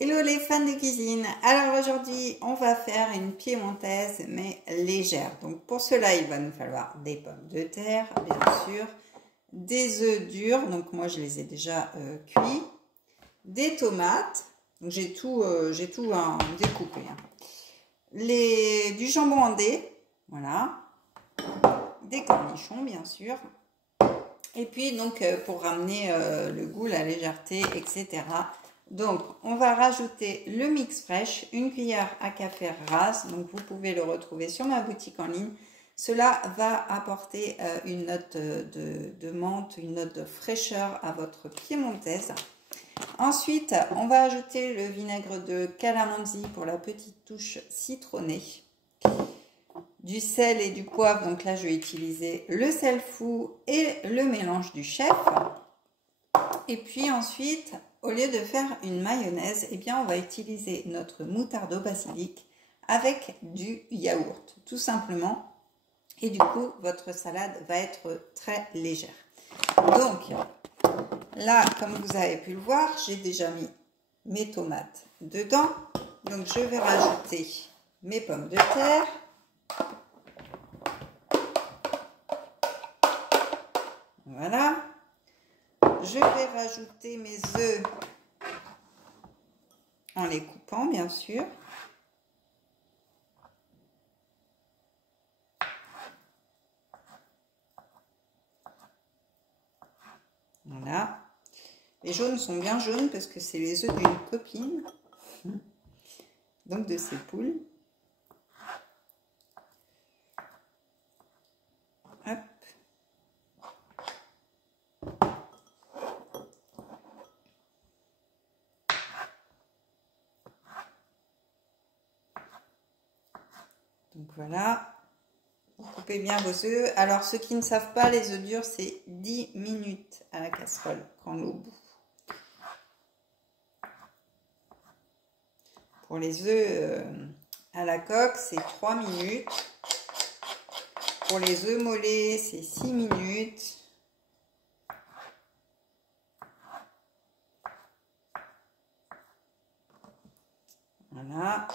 Hello les fans de cuisine. Alors aujourd'hui on va faire une piémontaise mais légère. Donc pour cela il va nous falloir des pommes de terre bien sûr, des œufs durs, donc moi je les ai déjà cuits, des tomates, donc j'ai tout découpé, du jambon en dés, voilà, des cornichons bien sûr, et puis donc pour ramener le goût, la légèreté, etc. Donc, on va rajouter le mix fraîche, une cuillère à café rase. Donc, vous pouvez le retrouver sur ma boutique en ligne. Cela va apporter une note de menthe, une note de fraîcheur à votre piémontaise. Ensuite, on va ajouter le vinaigre de calamansi pour la petite touche citronnée. Du sel et du poivre. Donc là, je vais utiliser le sel fou et le mélange du chef. Et puis ensuite, au lieu de faire une mayonnaise, eh bien on va utiliser notre moutarde au basilic avec du yaourt, tout simplement. Et du coup, votre salade va être très légère. Donc, là, comme vous avez pu le voir, j'ai déjà mis mes tomates dedans. Donc, je vais rajouter mes pommes de terre. Voilà. Je vais rajouter mes œufs en les coupant, bien sûr. Voilà. Les jaunes sont bien jaunes parce que c'est les œufs d'une copine, donc de ses poules. Hop. Donc voilà, vous coupez bien vos œufs. Alors ceux qui ne savent pas, les œufs durs, c'est 10 minutes à la casserole quand l'eau bout. Pour les œufs à la coque, c'est 3 minutes. Pour les œufs mollets, c'est 6 minutes. Voilà.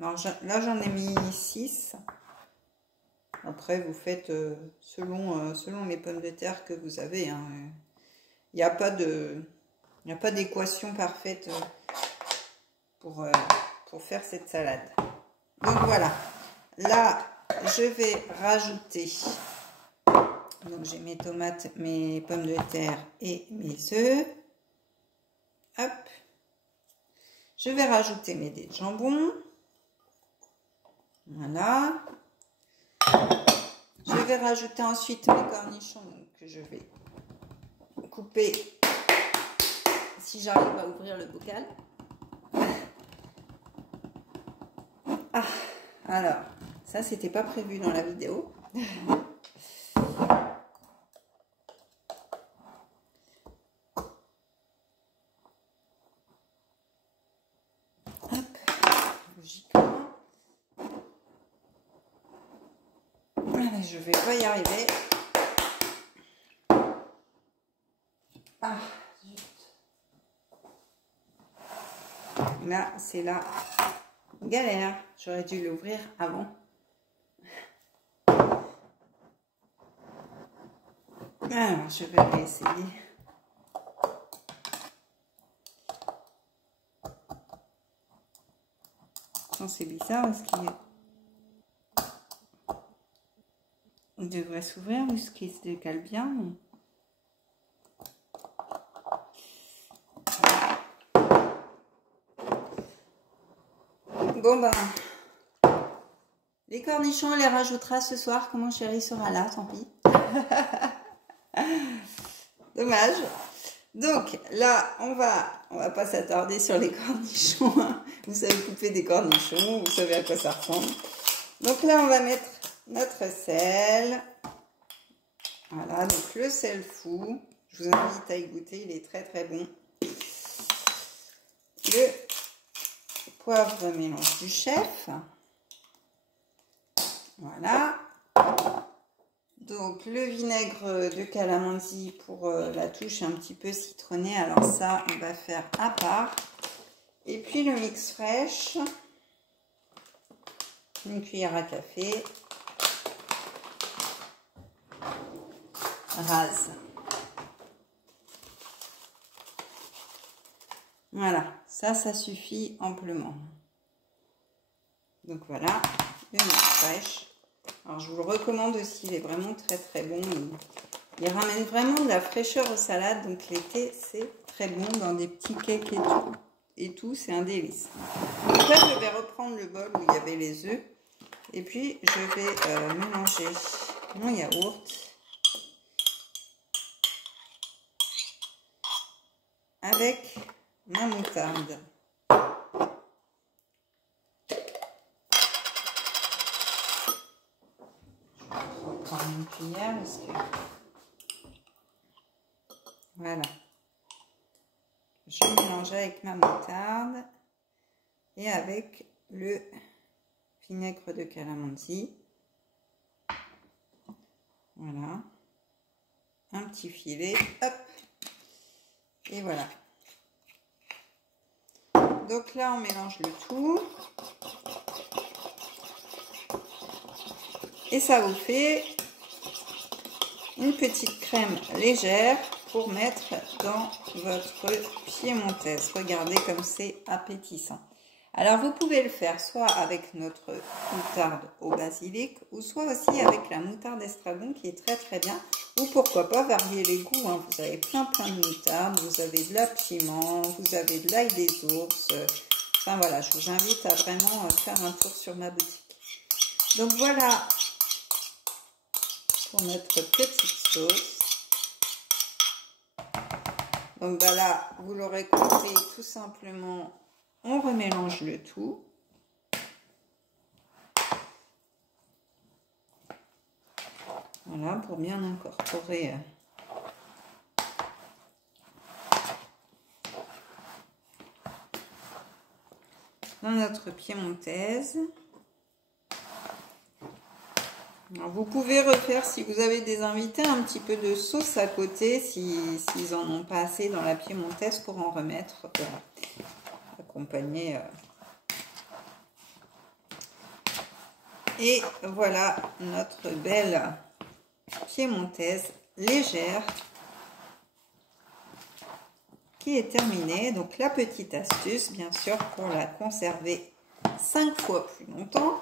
Alors, là, j'en ai mis 6. Après, vous faites selon les pommes de terre que vous avez. Il n'y a pas d'équation parfaite pour faire cette salade. Donc voilà. Là, je vais rajouter. Donc j'ai mes tomates, mes pommes de terre et mes œufs. Hop. Je vais rajouter mes dés de jambon. Voilà. Je vais rajouter ensuite mes cornichons que je vais couper si j'arrive à ouvrir le bocal. Ah, alors, ça c'était pas prévu dans la vidéo. Je vais pas y arriver. Ah, zut. Là, c'est la galère. J'aurais dû l'ouvrir avant. Alors, je vais réessayer. C'est bizarre parce qu'il devrait s'ouvrir puisqu'il se décale bien. Mais... Bon ben, les cornichons on les rajoutera ce soir quand mon chéri sera là, tant pis. Dommage. Donc là, on va pas s'attarder sur les cornichons. Vous savez couper des cornichons, vous savez à quoi ça ressemble. Donc là, on va mettre notre sel. Voilà, donc le sel fou. Je vous invite à y goûter, il est très très bon. Le poivre mélange du chef. Voilà. Donc le vinaigre de calamansi pour la touche un petit peu citronnée. Alors ça, on va faire à part. Et puis puis le mix fraîche. Une cuillère à café. Rase. Voilà, ça suffit amplement. Donc voilà, le mix fraîche. Alors je vous le recommande aussi, il est vraiment très très bon. Il ramène vraiment de la fraîcheur aux salades, donc l'été c'est très bon dans des petits cakes et tout, c'est un délice. Donc là je vais reprendre le bol où il y avait les œufs et puis je vais mélanger mon yaourt avec ma moutarde. Une cuillère parce que voilà, je mélange avec ma moutarde et avec le vinaigre de calamansi. Voilà, un petit filet, hop, et voilà. Donc là on mélange le tout et ça vous fait une petite crème légère pour mettre dans votre piémontaise. Regardez comme c'est appétissant. Alors vous pouvez le faire soit avec notre moutarde au basilic ou soit aussi avec la moutarde estragon qui est très très bien. Ou pourquoi pas varier les goûts, hein. Vous avez plein de moutarde, vous avez de la piment, vous avez de l'ail des ours. Enfin voilà, je vous invite à vraiment faire un tour sur ma boutique. Donc voilà pour notre petite sauce. Donc bah là, vous l'aurez compris, tout simplement, on remélange le tout. Voilà, pour bien incorporer dans notre piémontaise. Alors, vous pouvez refaire, si vous avez des invités, un petit peu de sauce à côté, s'ils en ont pas assez dans la piémontaise, pour en remettre, pour accompagner. Et voilà notre belle piémontaise légère qui est terminée. Donc la petite astuce, bien sûr, pour la conserver 5 fois plus longtemps.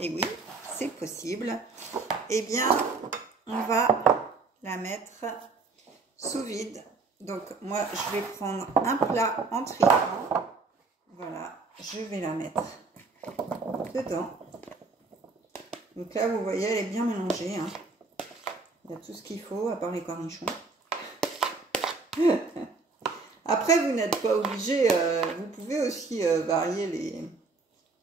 Et oui, c'est possible. Eh bien, on va la mettre sous vide. Donc, moi, je vais prendre un plat en tricotant. Voilà, je vais la mettre dedans. Donc là, vous voyez, elle est bien mélangée, hein. Il y a tout ce qu'il faut, à part les cornichons. Après, vous n'êtes pas obligé, vous pouvez aussi varier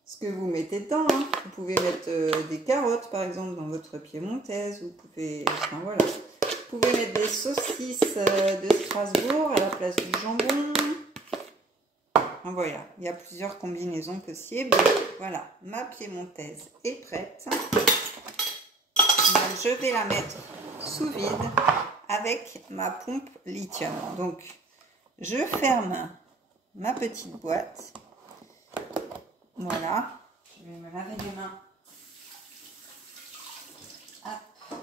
ce que vous mettez dedans, hein. Vous pouvez mettre des carottes, par exemple, dans votre piémontaise. Vous pouvez, enfin voilà, vous pouvez mettre des saucisses de Strasbourg à la place du jambon. Enfin, voilà, il y a plusieurs combinaisons possibles. Voilà, ma piémontaise est prête. Donc, je vais la mettre sous vide avec ma pompe lithium. Donc, je ferme ma petite boîte. Voilà, je vais me laver les mains. Hop.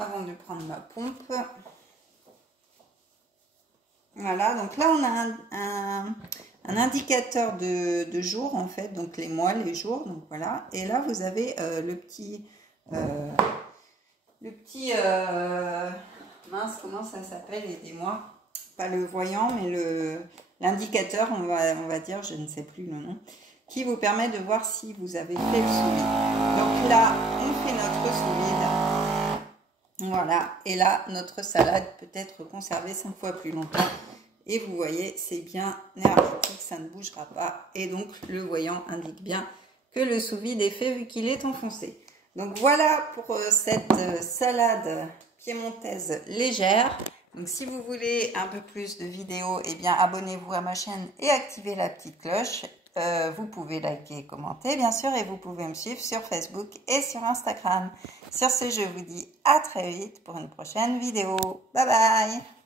Avant de prendre ma pompe. Voilà, donc là on a un indicateur de jour en fait, donc les mois, les jours, donc voilà. Et là vous avez le petit mince, comment ça s'appelle, aidez-moi, pas le voyant, mais l'indicateur, on va dire, je ne sais plus le nom, qui vous permet de voir si vous avez fait le sous-vide. Donc là, on fait notre sous-vide. Voilà, et là, notre salade peut être conservée 5 fois plus longtemps. Et vous voyez, c'est bien hermétique, ça ne bougera pas. Et donc, le voyant indique bien que le sous-vide est fait vu qu'il est enfoncé. Donc voilà pour cette salade piémontaise légère. Donc si vous voulez un peu plus de vidéos, eh bien abonnez-vous à ma chaîne et activez la petite cloche. Vous pouvez liker et commenter bien sûr, et vous pouvez me suivre sur Facebook et sur Instagram. Sur ce, je vous dis à très vite pour une prochaine vidéo. Bye bye!